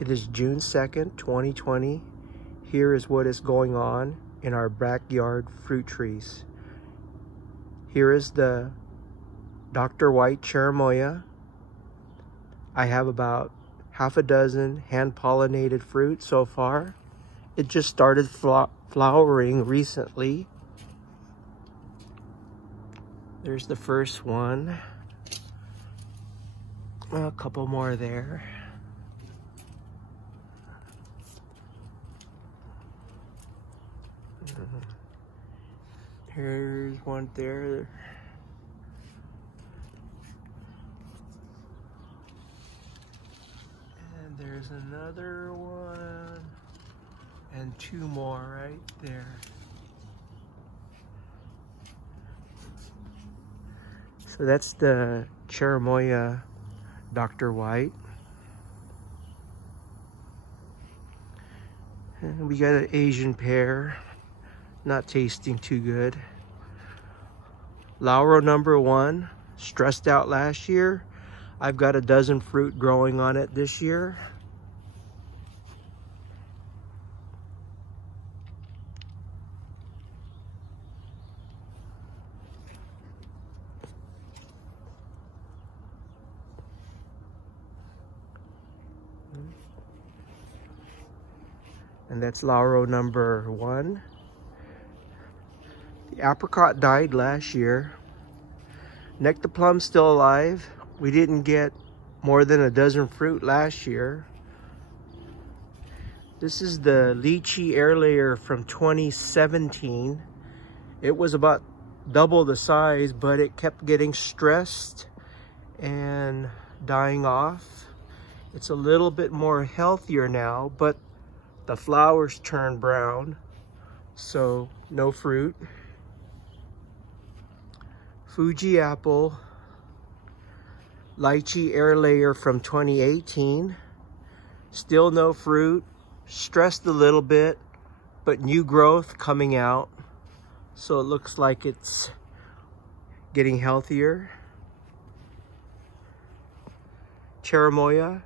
It is June 2nd, 2020. Here is what is going on in our backyard fruit trees. Here is the Dr. White Cherimoya. I have about half a dozen hand-pollinated fruit so far. It just started flowering recently. There's the first one. A couple more there. Here's one there. And there's another one. And two more right there. So that's the Cherimoya Dr. White. And we got an Asian pear. Not tasting too good. Lauro number 1, stressed out last year. I've got a dozen fruit growing on it this year. And that's Lauro number 1. The apricot died last year. Nectar plum's still alive. We didn't get more than a dozen fruit last year. This is the lychee air layer from 2017. It was about double the size, but it kept getting stressed and dying off. It's a little bit more healthier now, but the flowers turn brown, so no fruit. Fuji apple, lychee air layer from 2018. Still no fruit, stressed a little bit, but new growth coming out. So it looks like it's getting healthier. Cherimoya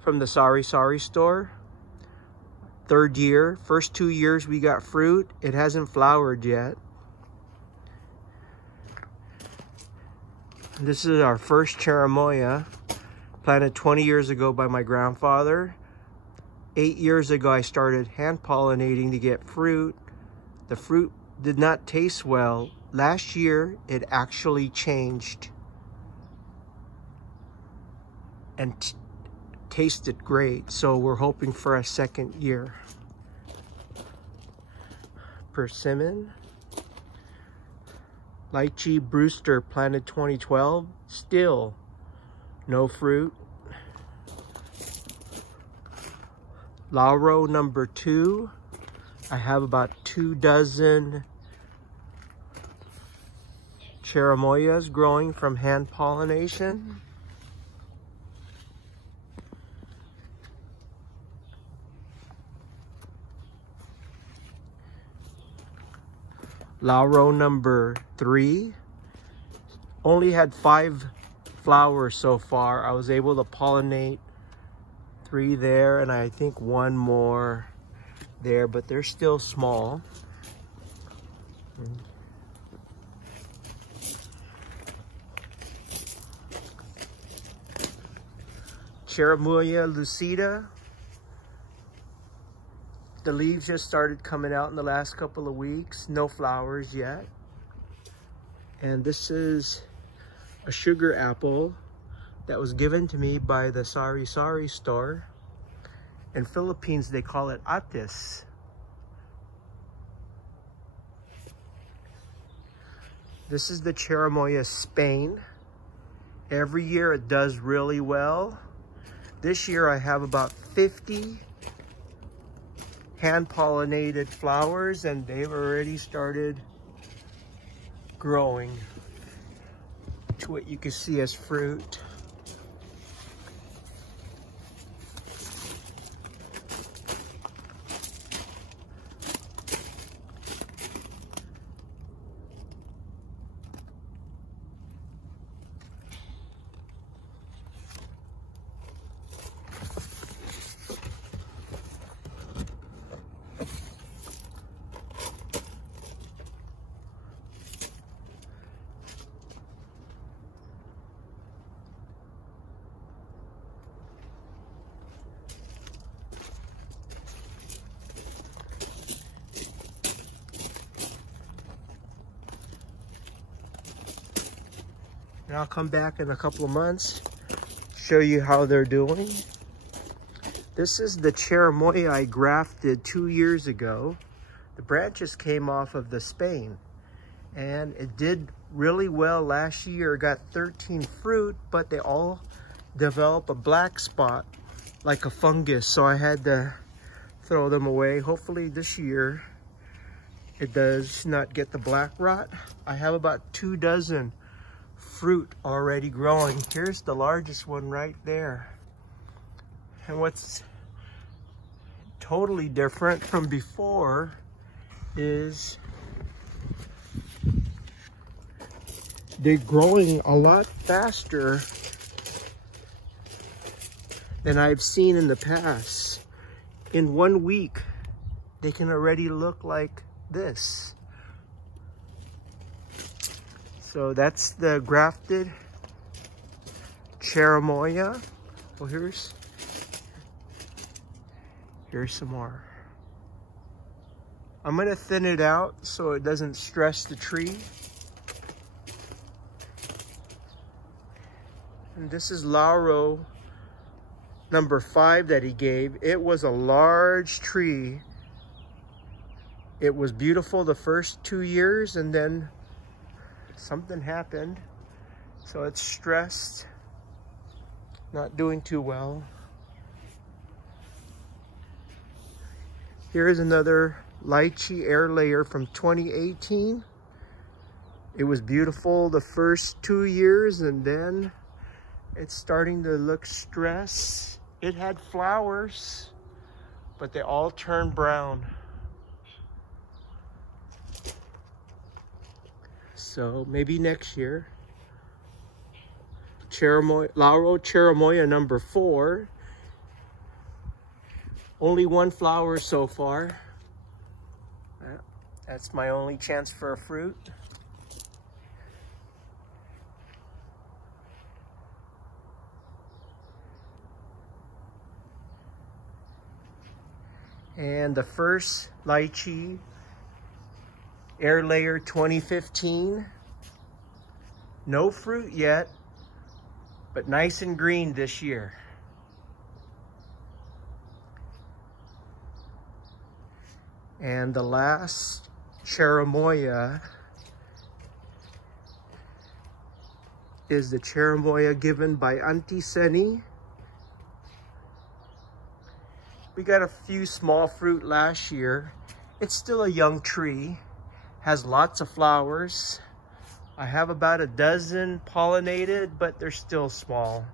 from the Sari store. 3rd year, first 2 years we got fruit. It hasn't flowered yet. This is our first Cherimoya, planted 20 years ago by my grandfather. 8 years ago, I started hand pollinating to get fruit. The fruit did not taste well. Last year, it actually changed and tasted great. So we're hoping for a 2nd year. Persimmon. Lychee Brewster, planted 2012, still no fruit. Lauro number 2, I have about 2 dozen Cherimoyas growing from hand pollination. Lauro number 3, only had 5 flowers so far. I was able to pollinate 3 there, and I think 1 more there, but they're still small. Cherimoya Lychee. The leaves just started coming out in the last couple of weeks. No flowers yet. And this is a sugar apple that was given to me by the Sari store. In Philippines, they call it atis. This is the Cherimoya Spain. Every year it does really well. This year I have about 50 hand-pollinated flowers, and they've already started growing to what you can see as fruit. And I'll come back in a couple of months, show you how they're doing. This is the Cherimoya I grafted 2 years ago. The branches came off of the Spain, and it did really well last year. Got 13 fruit, but they all develop a black spot like a fungus, so I had to throw them away. Hopefully this year it does not get the black rot. I have about 2 dozen fruit already growing. Here's the largest one right there. And what's totally different from before is they're growing a lot faster than I've seen in the past. In 1 week, they can already look like this. So that's the grafted Cherimoya. Well, here's some more. I'm gonna thin it out so it doesn't stress the tree. And this is Lauro number 5 that he gave. It was a large tree. It was beautiful the first 2 years, and then something happened. So it's stressed, not doing too well. Here's another lychee air layer from 2018. It was beautiful the first 2 years, and then it's starting to look stressed. It had flowers, but they all turned brown. So maybe next year. Lauro Cherimoya number 4. Only 1 flower so far. That's my only chance for a fruit. And the first lychee, air layer 2015. No fruit yet, but nice and green this year. And the last Cherimoya is the Cherimoya given by Auntie Senny. We got a few small fruit last year. It's still a young tree, has lots of flowers. I have about a dozen pollinated, but they're still small.